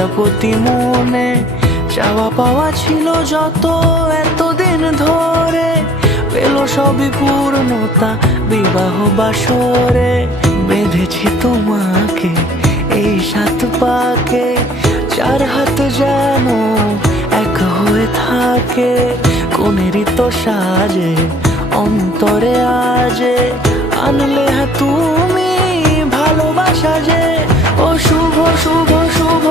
প্রজাপতি মনে চাওয়া পাওয়া ছিল যত এতদিন ধরে, পেল সবই পূর্ণতা বিবাহ বাসরে। বেঁধেছি তোমাকে এই 7 পাকে, 4 হাত যেন এক হয়ে থাকে। কোনেরই তো সাজে অন্তরে আজে আনলে তুমি ভালোবাসা যে। ও শুভ শুভ শুভ